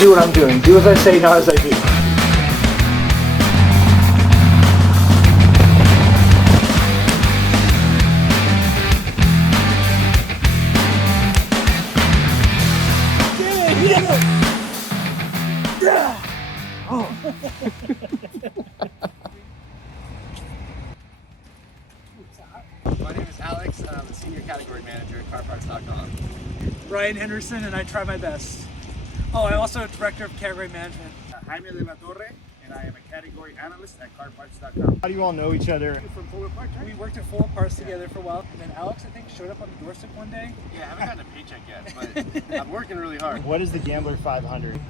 do what I'm doing. Do as I say, not as I do. My name is Alex, and I'm the Senior Category Manager at CarParts.com. Ryan Henderson, and I try my best. Oh, I'm also Director of Category Management. Jaime de la Torre, and I am a Category Analyst at CarParts.com. How do you all know each other? From Fuller Parts, right? We worked at Full Parts together for a while, and then Alex, I think, showed up on the doorstep one day. Yeah, I haven't gotten a paycheck yet, but I'm working really hard. What is the Gambler 500?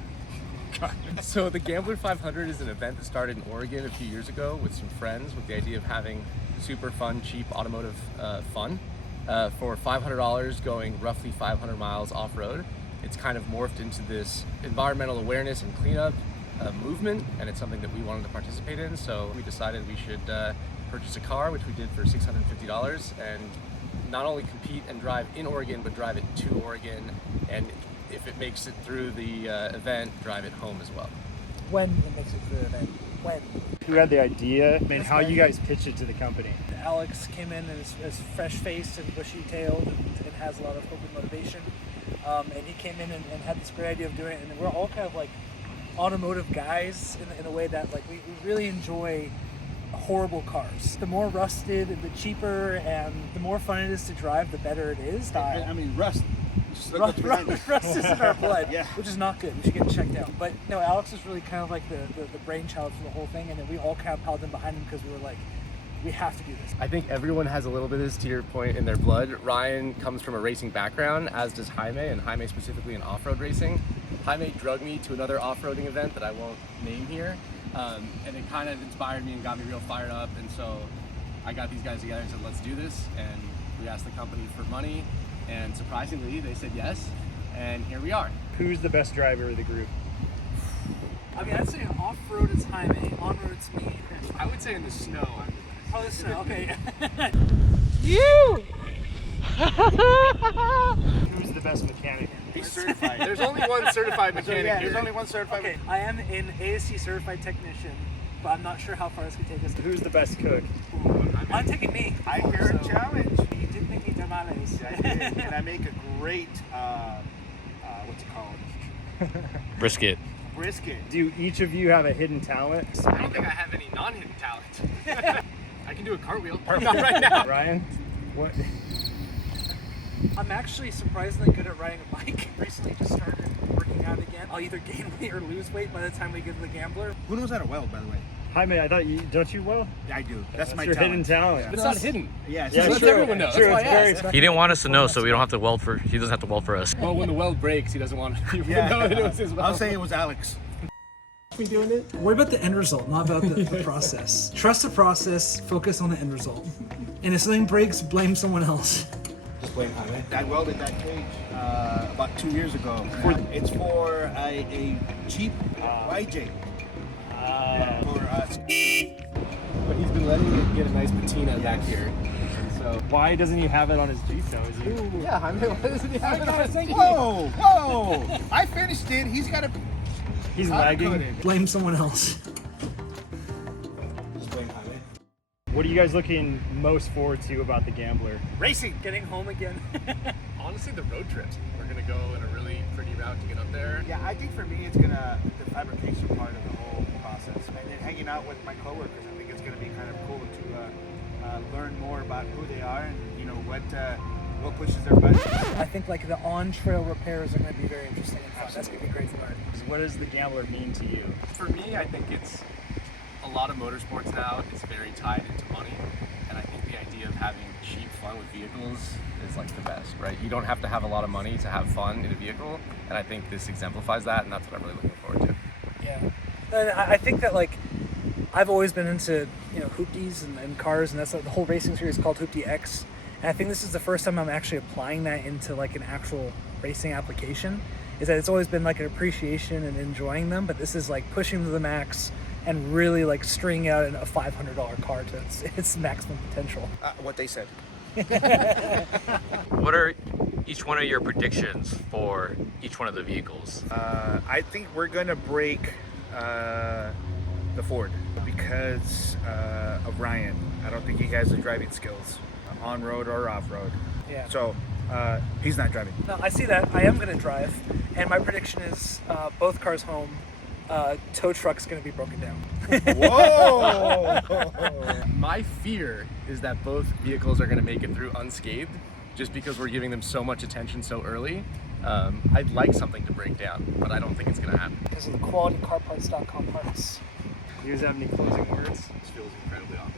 So the Gamblin 500 is an event that started in Oregon a few years ago with some friends with the idea of having super fun, cheap automotive fun for $500 going roughly 500 miles off-road. It's kind of morphed into this environmental awareness and cleanup movement, and it's something that we wanted to participate in, so we decided we should purchase a car, which we did for $650, and not only compete and drive in Oregon, but drive it to Oregon, and if it makes it through the event, drive it home as well. When it makes it through the event. When? Who had the idea? And how you guys pitched it to the company? Alex came in as fresh-faced and bushy-tailed and has a lot of hope and motivation. And he came in and had this great idea of doing it. And we're all kind of like automotive guys in a way that like we really enjoy horrible cars. The more rusted, the cheaper, and the more fun it is to drive, the better it is. I mean, rust. Just look what's behind us. Rust is in our blood, Yeah. which is not good. We should get it checked out. But no, Alex is really kind of like the brainchild for the whole thing, and then we all kind of piled in behind him because we were like, we have to do this. I think everyone has a little bit of this, to your point, in their blood. Ryan comes from a racing background, as does Jaime, and Jaime specifically in off-road racing. Jaime drugged me to another off-roading event that I won't name here, and it kind of inspired me and got me real fired up, and so I got these guys together and said, let's do this, and we asked the company for money, and surprisingly, they said yes, and here we are. Who's the best driver of the group? I mean, I'd say off-road it's Jaime, on-road it's me. I would say in the snow, Oh, the snow, okay. You! Who's the best mechanic? He's certified. There's only one certified mechanic Yeah, here. there's only one certified. Okay, I am an ASC certified technician, but I'm not sure how far this could take us. Who's the best cook? I'm taking me. I hear a So, challenge. You did make me tamales. Yeah, I did. And I make a great, what's it called? Brisket. Brisket. Do each of you have a hidden talent? I don't think I have any non-hidden talent. I can do a cartwheel. Not right now. Ryan? What? I'm actually surprisingly good at riding a bike. Recently just started working out again. I'll either gain weight or lose weight by the time we get to the Gambler. Who knows how to weld, by the way? Jaime, I thought you, don't you well? Yeah, I do. That's my your talent. hidden talent. It's not hidden. Yeah, it's Yeah, just- true. everyone knows. True, That's it's why I very asked. He didn't want us to know, so we don't have to weld for. He doesn't have to weld for us. Well, when the weld breaks, he doesn't want people to Yeah. know that it was his weld. I'll say it was Alex. Worry about the end result, not about the process. Trust the process, focus on the end result. And if something breaks, blame someone else. Just blame Jaime. I welded that cage about 2 years ago. It's for a cheap YJ. For us. But he's been letting it get a nice patina back here. And so, Why doesn't he have it on his Jeep though? Is he? yeah, Jaime, why doesn't he have it on his Jeep? Whoa, whoa! I finished it. He's got to. He's lagging. Blame someone else. Just blame Jaime. What are you guys looking most forward to about the Gambler? Racing. Getting home again. Honestly, the road trips. We're gonna go in a really pretty route to get up there. Yeah, I think for me it's gonna the fabrication part of the whole process, and then hanging out with my coworkers. I think it's gonna be kind of cool to learn more about who they are and what pushes their buttons. I think like the on-trail repairs are going to be very interesting and fun. That's going to be great to learn. What does the Gambler mean to you? For me, I think it's a lot of motorsports now is very tied into money, and I think the idea of having cheap fun with vehicles is like the best, right? You don't have to have a lot of money to have fun in a vehicle, and I think this exemplifies that, and that's what I'm really looking forward to. Yeah. And I think that like I've always been into hoopties and cars, and that's the whole racing series called Hoopty X. And I think this is the first time I'm actually applying that into like an actual racing application. Is that it's always been like an appreciation and enjoying them, but this is like pushing them to the max and really like stringing out a $500 car to its maximum potential. What they said. What are each one of your predictions for each one of the vehicles. I think we're gonna break the Ford because of Ryan. I don't think he has the driving skills, on road or off road. Yeah. So he's not driving. No, I see that. I am going to drive, and my prediction is both cars home. Tow truck's going to be broken down. Whoa! My fear is that both vehicles are going to make it through unscathed, just because we're giving them so much attention so early. I'd like something to break down, but I don't think it's going to happen. Because of the quality CarParts.com parts. Do you guys have any closing words? This feels incredibly awkward.